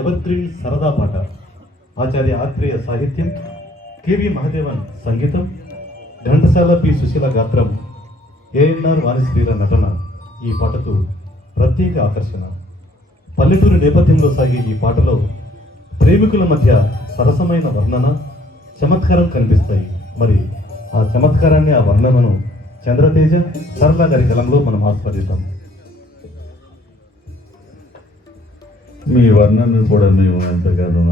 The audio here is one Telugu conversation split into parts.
ఎవర్గ్రీన్ సరదా పాట. ఆచార్య ఆత్రేయ సాహిత్యం, కెవి మహదేవన్ సంగీతం, ఘంటసాల పి సుశీల గాత్రం, ఏఎన్ఆర్ వాణిశ్రీల నటన ఈ పాటకు ప్రత్యేక ఆకర్షణ. పల్లెటూరు నేపథ్యంలో సాగే ఈ పాటలో ప్రేమికుల మధ్య సరసమైన వర్ణన, చమత్కారం కనిపిస్తాయి. మరి ఆ చమత్కారాన్ని, ఆ వర్ణనను చంద్రతేజ సరళ గారి కలంలో మనం ఆస్వాదిద్దాం. మీ వర్ణనను కూడా మేము ఎంతగానో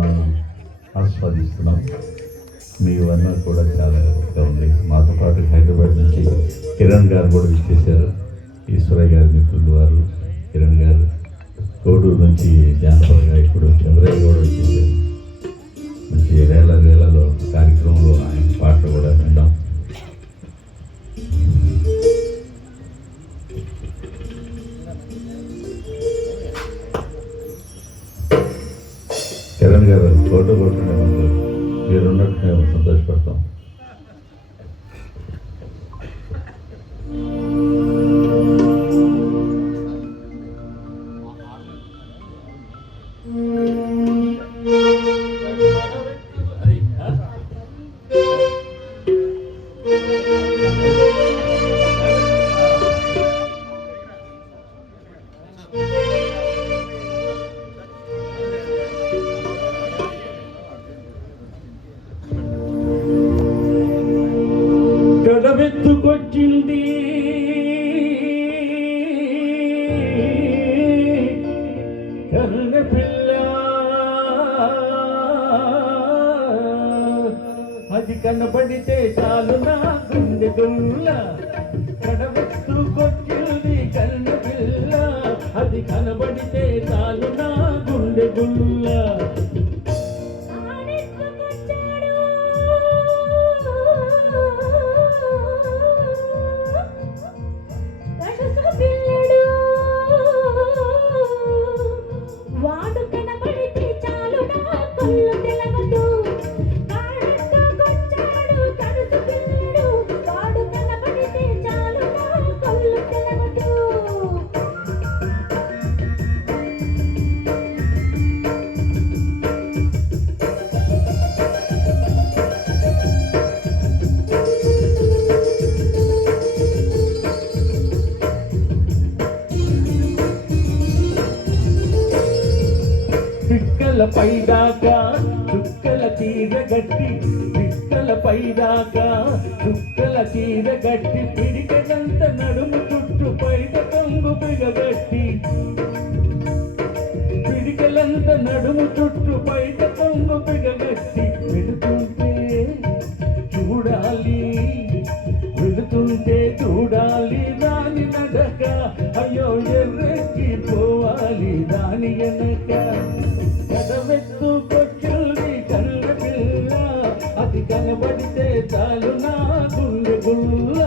ఆస్వాదిస్తున్నాం. మీ వర్ణన కూడా చాలా గొప్పగా ఉంది. మాతో పాటు హైదరాబాద్ నుంచి కిరణ్ గారు కూడా విచ్చేశారు. ఈశ్వరయ్య గారి మిత్రులు వారు కిరణ్ గారు. కోడూరు నుంచి జానపద గాయకుడు చంద్రయ్య కూడా వచ్చేసారు. మంచి వేలలో కార్యక్రమంలో ఆయన పాటలు కూడా విన్నాం. కిరణ్ గారు ఫోటో కొట్టుకునే ముందు మీరున్నట్టు మేము సంతోషపడతాం. గడవెత్తుకొచ్చింది కన్న పిల్ల, అది కనబడితే చాలు నా గుండె గుల్ల. గడవెత్తుకొచ్చింది కన్న పిల్ల, అది కనబడితే చాలు నా గుండె గుల్ల. పిక్కల పైదాకా చుక్కల తీర గట్టి, పిక్కల పైదాకా చుక్కల తీర గట్టి, పిడికనంత నడుము చుట్టు పైట కొంగు బిగగట్టి, పిడికలంత నడుము చుట్టు పైట కొంగు బిగగట్టి, వెళుతుంటే చూడాలి, వెళుతుంటే చూడాలి దాని నడక, అయ్యో ఎర్రెక్కి పోవాలి దాని వెనక. గడవెత్తుకొచ్చింది కన్న పిల్ల, అది కనబడితే చాలు నా గుండె గుల్ల.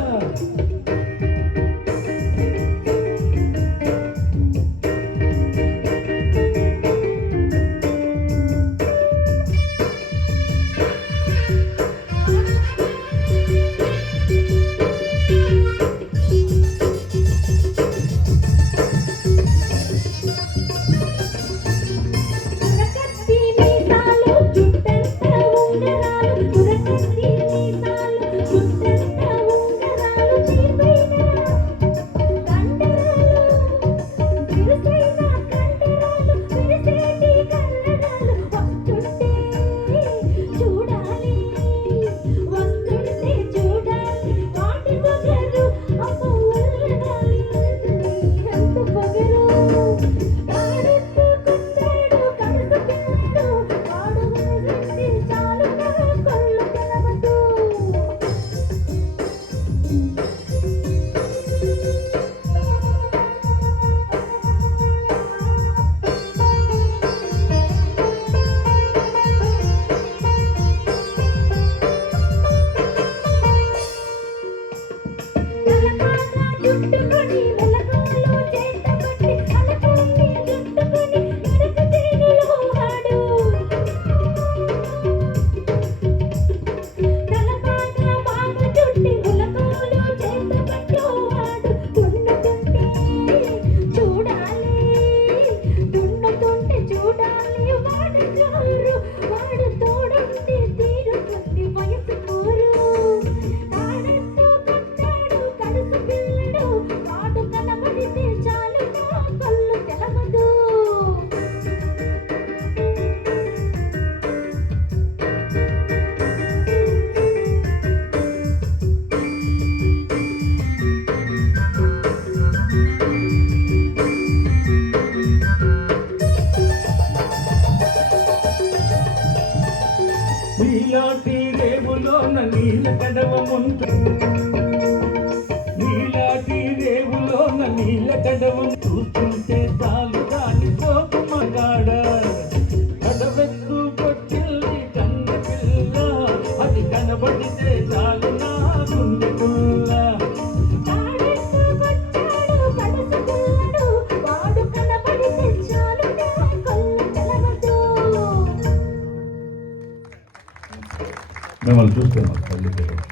నీలాంటి రేవులోన నీల కడవ ముందు నీలాంటి రేవులోన నీల కడవ చూస్తుంటే చాలు దాని సోకు మగాడ కడవెత్తు కొట్టిల్లి కన్న పిల్ల అది కనబడితే చాలు నా గుండె పుల్ల మిమ్మల్ని చూస్తే మాకు తల్లి